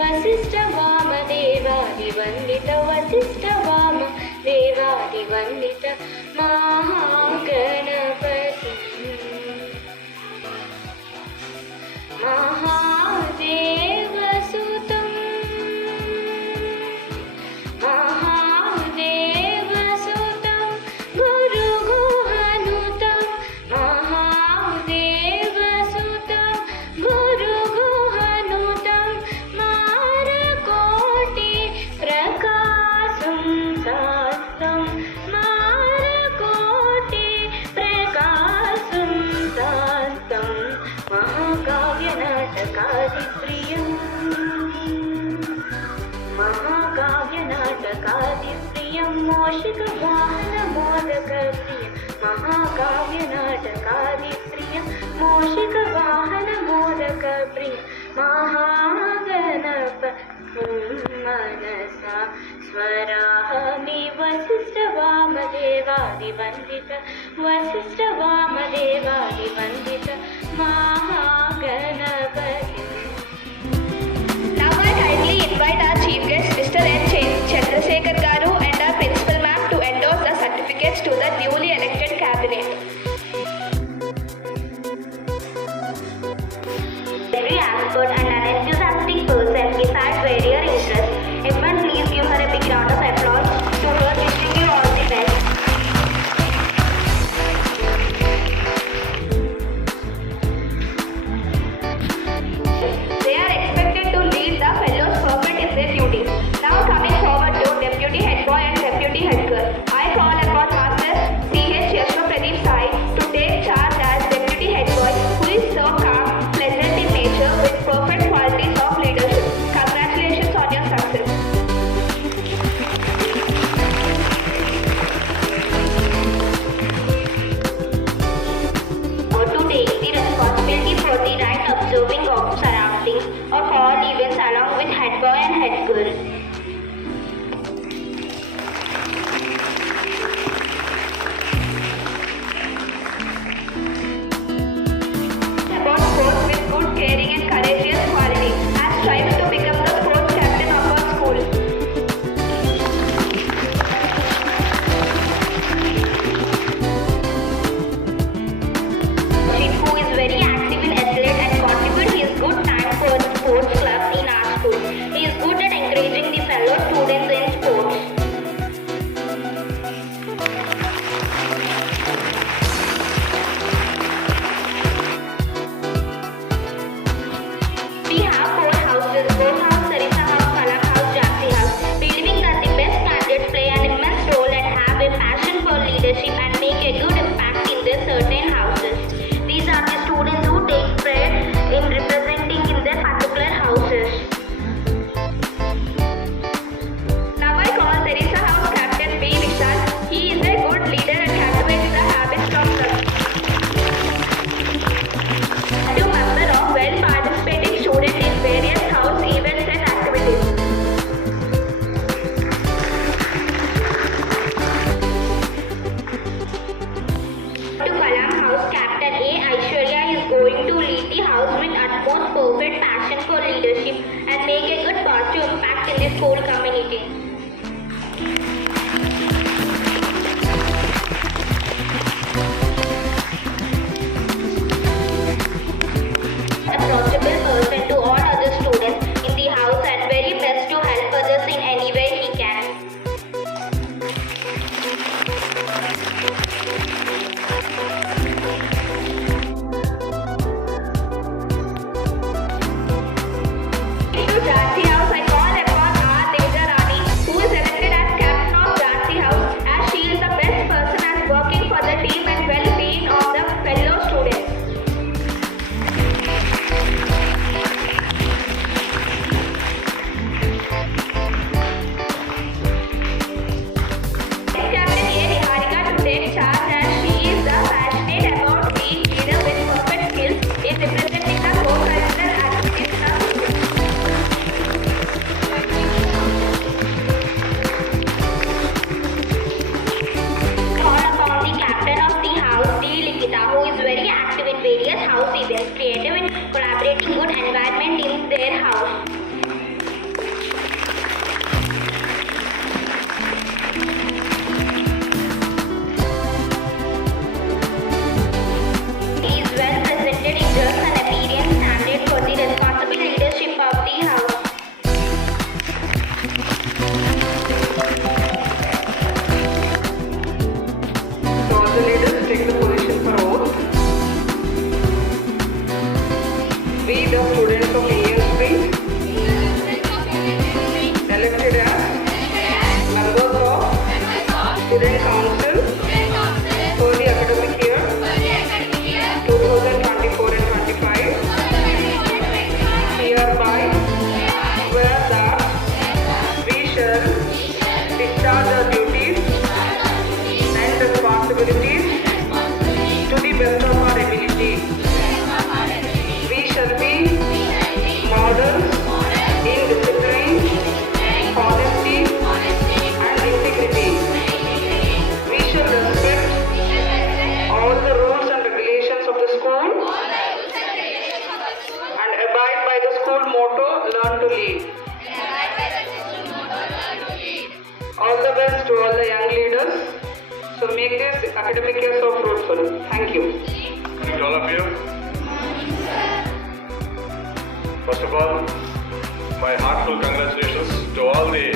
वसिष्ठ वामदेवादिवन्दित वसिष्ठ वामदेवादिवन्दित महागणपति महादेवसुतं महादेवसुतं गुरुगुहनुतं महादेवसुतं गुरुगुहनुतं मारकोटि प्रकाशं शास्त्रं मारकोटि प्रकाशं शास्त्रं महाकाव्यनाटकादिप्रियं महाकाव्यनाटकादिप्रियं मोषिकवाहनमोदकप्रियं महाकाव्यनाटकादिप्रियं मोषिकवाहनमोदकप्रियं महागणपतिं मनसा स्वरामि Vasishtha वामदेवादिवन्दित Vasishtha वामदेवादिवन्दित Mahaganapati. Now I kindly invite our chief guest Mr. N. Chandrasekhar Garu and our principal ma'am to endorse the certificates to the newly elected cabinet. Very expert and an enthusiastic person besides various interests. Everyone please give her a big round of applause to her, wishing you all the best. They are expected to lead the fellows perfect in their duties. Now coming forward to Deputy Head Boy and Deputy Head Girl, I call upon Master C.H. Yashwapradeep Sai to take charge as Deputy Head Boy, who is so calm, pleasant in nature with perfect qualities of leadership. Congratulations on your success. Or to take the responsibility for the right observing of surroundings of all events along with head boy and head girl. About sports with good, caring and courageous quality, has strived to become the sports captain of our school. Who is very active in athlete and contribute his good time for sports club in our school. He is good at encouraging the fellow students in sports. We have four houses: Boathouse, Sarita House, Kalak House, Jhansi House. Believing that the best candidates play an immense role and have a passion for leadership and make a good impact in their certain houses. These are the students who take pride in representing in their particular houses. Now I call Teresa House Captain B. Vishal. He is a good leader and cultivates the habits of trust. A member of well-participating students in various house events and activities. To Kalam House, Captain A. Aishwarya is going to lead the house with utmost perfect passion for leadership and make a good positive impact in the school community. Approachable person to all other students in the house and very best to help others in any way he can. To Jhansi House, I call upon R. Deja Rani, who is elected as captain of Jhansi House, as she is the best person at working for the team and well-being of the fellow students. Captain A. Niharika to take charge as she is the passionate about being leader with perfect skills in representing the co-curricular activities in our school. Call upon the captain of the house, D. Likita, who is very active in various house events, creative in collaborating good environment in their house. hereby swear that we shall discharge our duties and responsibilities to the best of our ability. We shall be models in discipline, honesty, and integrity. We shall respect all the rules and regulations of the school and abide by the school motto, learn to lead. All the best to all the young leaders. So make this academic year so fruitful. Thank you. To all of you. First of all, my heartfelt congratulations to all the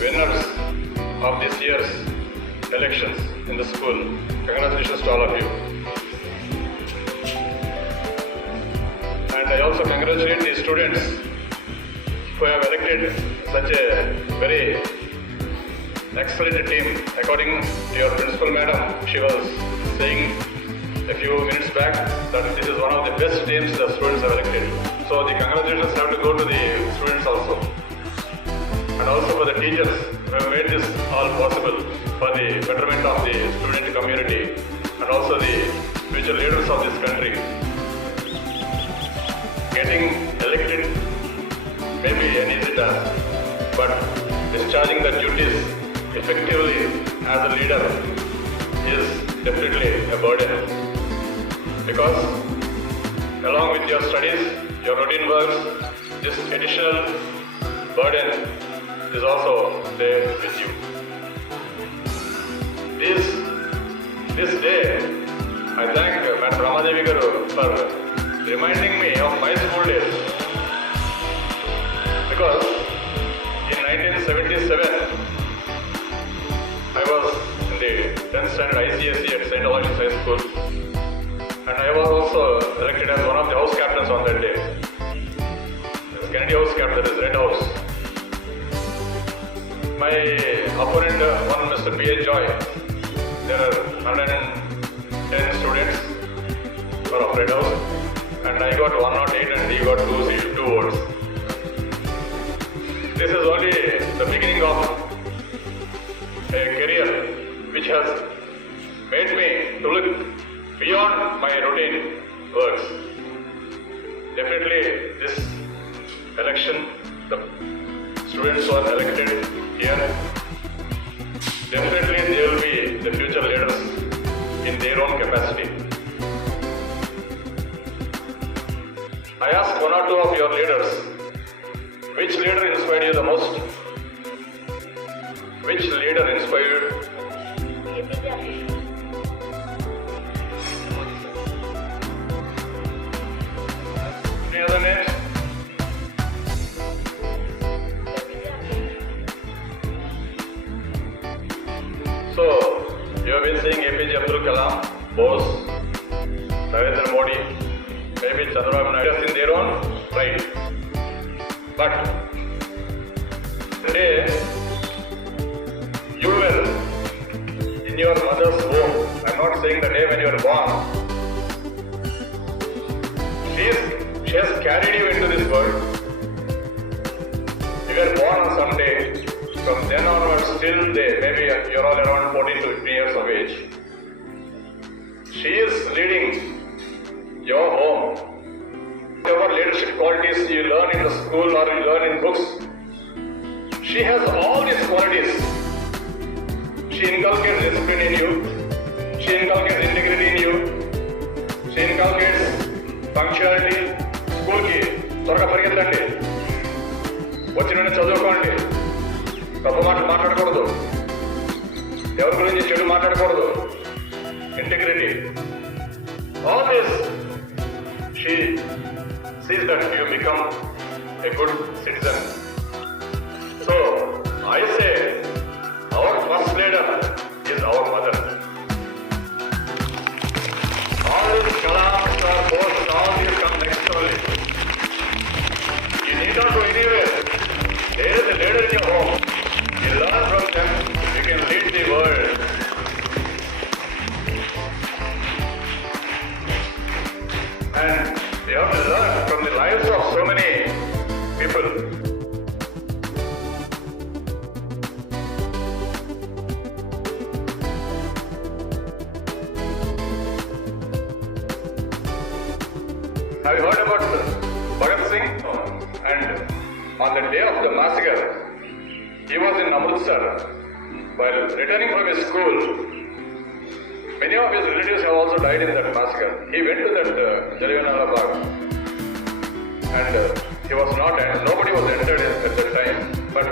winners of this year's elections in the school. Congratulations to all of you. And I also congratulate the students who have elected such a very excellent team. According to your principal madam, she was saying a few minutes back that this is one of the best teams the students have elected. So the congratulations have to go to the students also. And also for the teachers who have made this all possible for the betterment of the student community and also the future leaders of this country. Getting elected may be an easy task, but discharging the duties effectively as a leader is definitely a burden. Because along with your studies, your routine works, this additional burden is also there with you. This day, I thank Madam Ramadevi Garu for reminding me of my school days. Because in 1977, I was in the 10th standard ICSE at St. Aloysius High School, and I was also elected as one of the house captains on that day. The Kennedy House captain, that is Red House. My opponent won Mr. P.H. Joy. There are 110 students of Red House, and I got 108 and he got 2 votes. This is only the beginning of a career which has made me to look beyond my routine works. Definitely this election, the students who are elected here, definitely they will be the future leaders in their own capacity. I asked one or two of your leaders, which leader inspired you the most? Which leader inspired? Any other names? So, you have been saying APJ Abdul Kalam, Bose, Narendra Modi, maybe Chandrababu Naidu in their own right. But the day you were in your mother's womb, I'm not saying the day when you were born, she has carried you into this world. You were born on some day. From then onwards till day, maybe you're all around 14 to 15 years of age. She is leading your home. Whatever leadership qualities you learn in the school or you learn in books, she has all these qualities. She inculcates discipline in you. She inculcates integrity in you. She inculcates punctuality. School ki త్వరగా పరిగెత్తండి, వచ్చిన చదువుకోండి, తప్పు మాటలు మాట్లాడకూడదు, ఎవరి గురించి చెడు మాట్లాడకూడదు, integrity. All this she sees that you become a good citizen. So I say our first leader is our mother. All these Kalams or Bose, all these come next only. You need not go anywhere. There is a leader in your home. You learn from them, you can lead the world. And you have to learn from the lives of so many on the day of the massacre, he was in Amritsar. While returning from his school, many of his relatives have also died in that massacre. He went to that Jallianwala Bagh, and he was not, nobody was entered at that time, but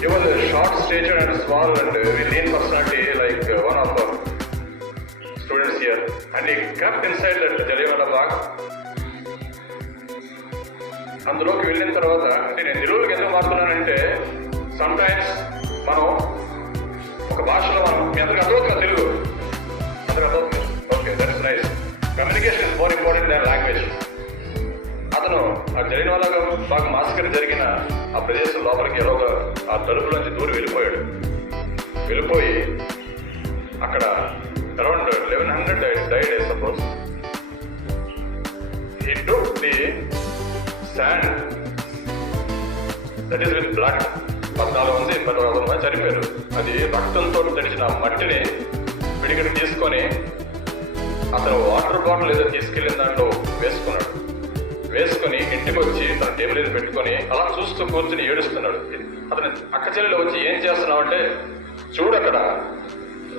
he was a short stature and small and very lean personality like one of our students here, and he crept inside that Jallianwala Bagh. అందులోకి వెళ్ళిన తర్వాత అంటే నేను తెలుగుకి ఎందుకు మారుతున్నానంటే some times మనం ఒక భాషలో మనం మీ అందరికి అర్థమవుతుంది తెలుగు అందరికి అర్థమవుతుంది okay that's nice communication is more important than language. అతను ఆ జలియన్వాలా బాగ్ మాస్కర్ జరిగిన ఆ ప్రదేశం లోపలికి ఎలాగో ఆ తలుపులోంచి దూరి వెళ్ళిపోయి అక్కడ around 1100 died I suppose. He took the sand that is with blood. 14 మంది చనిపోయారు. అది రక్తంతో తడిచిన మట్టిని పిడికిడి తీసుకొని అతను వాటర్ బాటిల్ ఏదో తీసుకెళ్ళిన దాంట్లో వేసుకొని ఇంటికి వచ్చి తన టేబుల్ మీద పెట్టుకొని అలా చూస్తూ కూర్చుని ఏడుస్తున్నాడు. అతను అక్క చెల్లెలు వచ్చి ఏం చేస్తున్నావు అంటే చూడక్కడ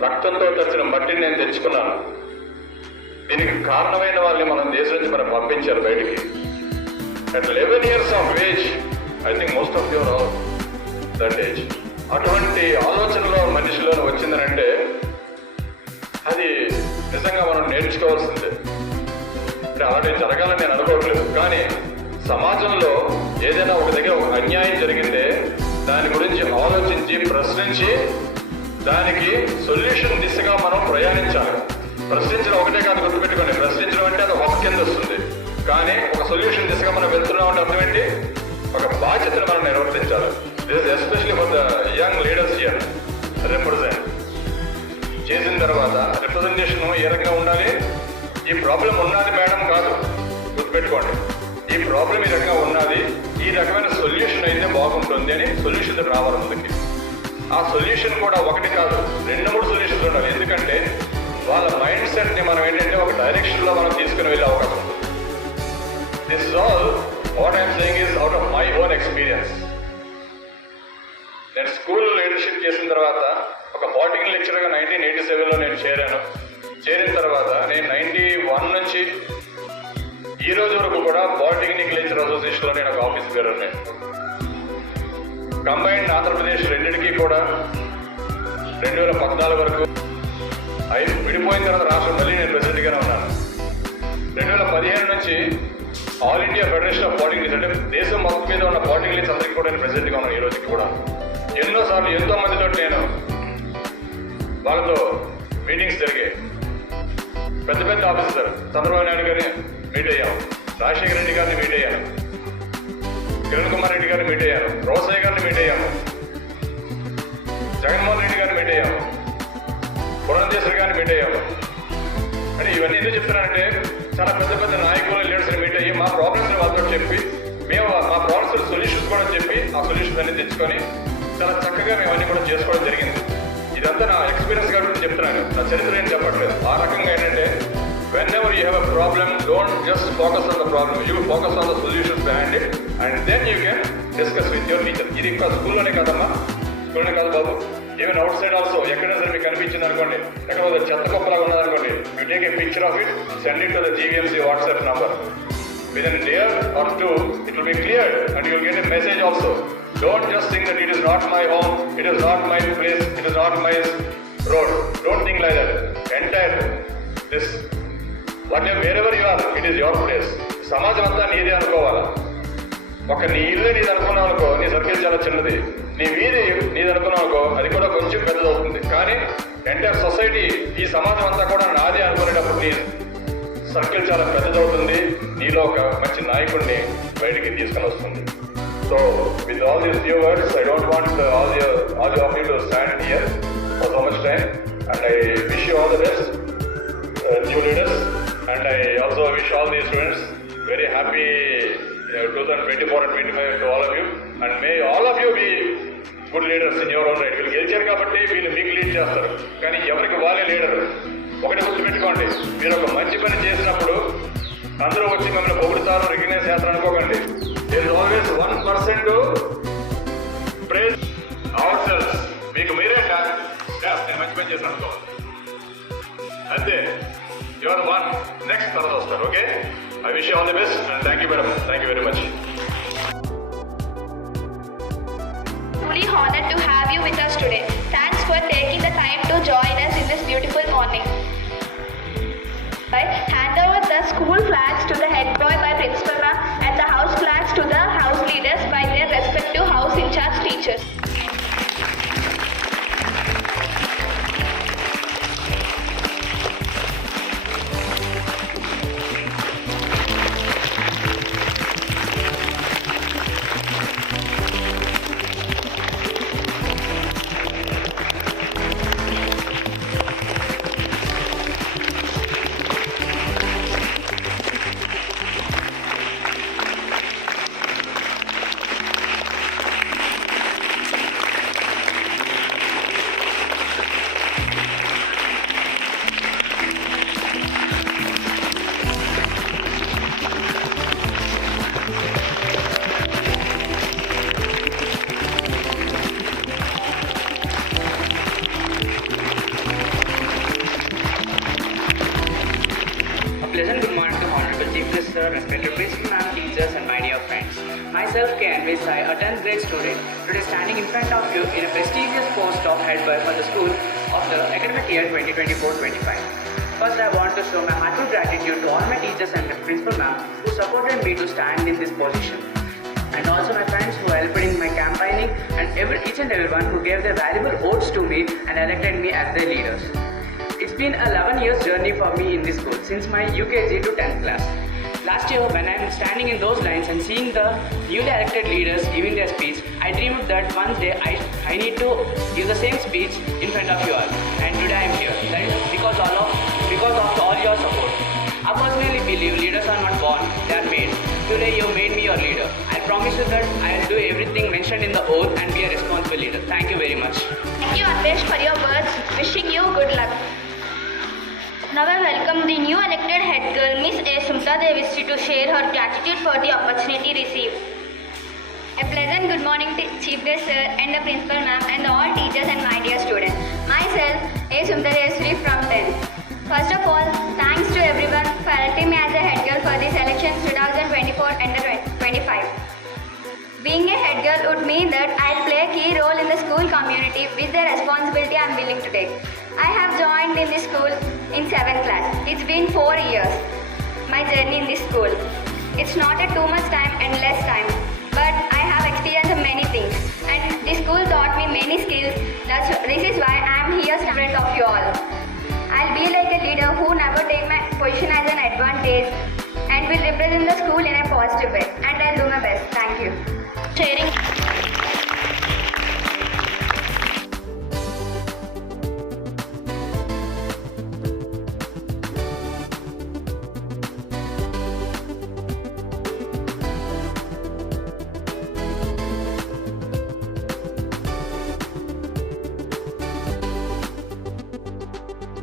రక్తంతో తడిచిన మట్టిని నేను తెచ్చుకున్నాను, దీనికి కారణమైన వాళ్ళని మనం దేశం నుంచి మనం పంపించారు బయటికి. At 11 years of age, I think most of you are all that age. అటువంటి ఆలోచనలో మనిషిలో వచ్చిందనంటే అది నిజంగా మనం నేర్చుకోవాల్సిందే. అంటే అలాంటి జరగాలని నేను అనుకోవట్లేదు, కానీ సమాజంలో ఏదైనా ఒక దగ్గర ఒక అన్యాయం జరిగితే దాని గురించి ఆలోచించి ప్రశ్నించి దానికి సొల్యూషన్ దిశగా మనం ప్రయాణించాలి. ప్రశ్నించడం ఒకటే కాదు, గుర్తుపెట్టుకోండి. ప్రశ్నించడం అంటే అది ఒక కింద వస్తుంది, కానీ ఒక సొల్యూషన్ దిశగా మనం వెళ్తున్నాం అంటే అర్థం ఏంటి? ఒక బాధ్యతను మనం నిర్వర్తించాలి. This is especially for the young leaders here. Represent చేసిన తర్వాత రిప్రజెంటేషన్ ఏ రకంగా ఉండాలి? ఈ ప్రాబ్లం ఉన్నది మేడం కాదు, గుర్తుపెట్టుకోండి. ఈ ప్రాబ్లం ఈ రకంగా ఉన్నది, ఈ రకమైన సొల్యూషన్ అయితే బాగుంటుంది అని సొల్యూషన్ రావాలి ముందుకి. ఆ సొల్యూషన్ కూడా ఒకటి కాదు, 2-3 సొల్యూషన్స్ ఉండాలి. ఎందుకంటే వాళ్ళ మైండ్ సెట్ని మనం ఏంటంటే ఒక డైరెక్షన్లో మనం తీసుకుని వెళ్ళే అవకాశం ఉంది. This is all what I am saying is out of my own experience. నేను స్కూల్లో లీడర్షిప్ చేసిన తర్వాత ఒక పాలిటికల్ లెక్చరర్గా 1987లో నేను చేరాను. చేరిన తర్వాత నేను 91 నుంచి ఈ రోజు వరకు కూడా పాలిటెక్నిక్ లెక్చర్ అసోసియేషన్లో నేను ఒక ఆఫీస్ బేరర్. నేను కంబైన్డ్ ఆంధ్రప్రదేశ్ రెండింటికి కూడా 2014 వరకు విడిపోయిన తర్వాత రాష్ట్రం మళ్ళీ నేను ప్రెసిడెంట్గానే ఉన్నాను. 2015 నుంచి all India federation of polytechnics అంటే దేశం మొత్తం మీద ఉన్న పాలిటెక్నిక్స్ అందరికీ కూడా నేను ప్రెసిడెంట్గా ఉన్నాను. ఈ రోజుకి కూడా ఎన్నోసార్లు ఎంతో మందితో నేను వాళ్ళతో మీటింగ్స్ జరిగాయి. పెద్ద ఆఫీసర్ చంద్రబాబు నాయుడు గారిని మీట్ అయ్యాను, రాజశేఖర రెడ్డి గారిని మీట్ అయ్యాను, కిరణ్ కుమార్ రెడ్డి గారిని మీట్ అయ్యాను, రోసయ్య గారిని మీట్ అయ్యాను, జగన్మోహన్ రెడ్డి గారిని మీట్ అయ్యాము, పురంధేశ్వరి గారిని మీట్ అయ్యాము. అంటే ఇవన్నీ ఎందుకు చెప్తున్నానంటే చాలా పెద్ద నాయకులు లీడర్స్ని మీట్ అయ్యి మా ప్రాబ్లమ్స్ని వాళ్ళతో చెప్పి మేము మా ప్రాబ్లమ్స్ సొల్యూషన్స్ కూడా చెప్పి ఆ సొల్యూషన్స్ అన్ని తెచ్చుకొని చాలా చక్కగా మేము అన్ని కూడా చేసుకోవడం జరిగింది. ఇదంతా నా ఎక్స్పీరియన్స్ కాబట్టి చెప్తున్నాను, నా చరిత్ర ఏం చెప్పట్లేదు. ఆ రకంగా ఏంటంటే whenever you have a problem, don't just focus on the problem, you focus on the solutions behind it and then you can discuss with your teacher. ఇది స్కూల్లోనే కాదమ్మా, స్కూల్లోనే కాదు బాబు, ఈవెన్ అవుట్ సైడ్ ఆల్సో. ఎక్కడైనా సరే మీకు కనిపించింది అనుకోండి, ఎక్కడ చెత్త కుప్పలాగా ఉన్నదనుకోండి, you take a picture of it, send it to the GVMC WhatsApp number. Within a day or two, it will be cleared and you will get a message also. Don't just think that it is not my home, it is not my place, it is not my road. Don't think like that. Entire this, wherever you are, it is your place. సమాజం అంతా నీదే అనుకోవాలా. ఒక నీ ఇల్లు నీది అనుకున్నావు అనుకో, నీ సర్కిల్ చాలా చిన్నది. నీ వీధి నీది అనుకున్నావు అనుకో, అది కూడా కొంచెం పెద్దదవుతుంది. కానీ ఎంటైర్ సొసైటీ, ఈ సమాజం అంతా కూడా నాదే అనుకునేటప్పుడు నీ సర్కిల్ చాలా పెద్దదవుతుంది. నీలో ఒక మంచి నాయకుడిని బయటికి తీసుకొని వస్తుంది. So with all these few words, I don't want all of you to stand here for so much time, and I wish you all the best, new leaders, and I also wish all the students very happy 2024 and 25 to all of you, and may all of you be good leaders in your own right. వీళ్ళు గెలిచారు కాబట్టి వీళ్ళు మీకు lead చేస్తారు, కానీ ఎవరికి వాళ్ళే leader. ఒకటి గుర్తుపెట్టుకోండి, మీరు ఒక మంచి పని చేసినప్పుడు అందరూ వచ్చి మిమ్మల్ని పొగుడుతారు, రికగ్నైజ్ చేస్తారు అనుకోకండి. దేర్ ఇస్ ఆల్వేస్ 1% కనుక్కోవాలి. అంతే, యు ఆర్ వన్. నెక్స్ట్ తర్వాత వస్తారు. Okay, I wish you all the best and thank you madam. Thank you very much. Truly honored to have you with us today. Thanks for taking the time to join us in this beautiful morning. I hand over the school flags to the head boy by Principal Ma'am and the house flags to the house leaders by their respective house in charge teachers. Pleasant good morning to Honorable Chief Minister, respected Principal Ma'am, teachers and my dear friends. Myself K. Anvis, a 10th grade student, today standing in front of you in a prestigious post of head boy for the school of the academic year 2024-25. First, I want to show my heartfelt gratitude to all my teachers and the Principal Ma'am who supported me to stand in this position. And also my friends who helped in my campaigning and each and everyone who gave their valuable votes to me and elected me as their leaders. It's been a 11 years journey for me in this school since my UKG to 10th class. Last year when I am standing in those lines and seeing the newly elected leaders giving their speech, I dreamed that one day I need to give the same speech in front of you all. And today I am here. That is because of all your support. I personally believe leaders are not born, they are made. Today you made me your leader. I promise you that I will do everything mentioned in the oath and be a responsible leader. Thank you very much. Thank you Anvesh for your words. Wishing you good luck. Now I welcome the new elected head girl, Miss A. Sumta Devistri, to share her gratitude for the opportunity received. A pleasant good morning to Chief Guest Sir and the Principal Ma'am and all teachers and my dear students. Myself, A. Sumta Devistri from 10th. First of all, thanks to everyone for electing me as a head girl for the selections 2024 and 25. Being a head girl would mean that I'll play a key role in the school community with the responsibility I'm willing to take. I have joined in this school in 7th class. It's been 4 years, my journey in this school. It's not a too much time and less time, but I have experienced many things and this school taught me many skills. This is why I'm here in front of you all. I'll be like a leader who never take my position as an advantage and will represent the school in a positive way, and I'll do my best. Thank you. Sharing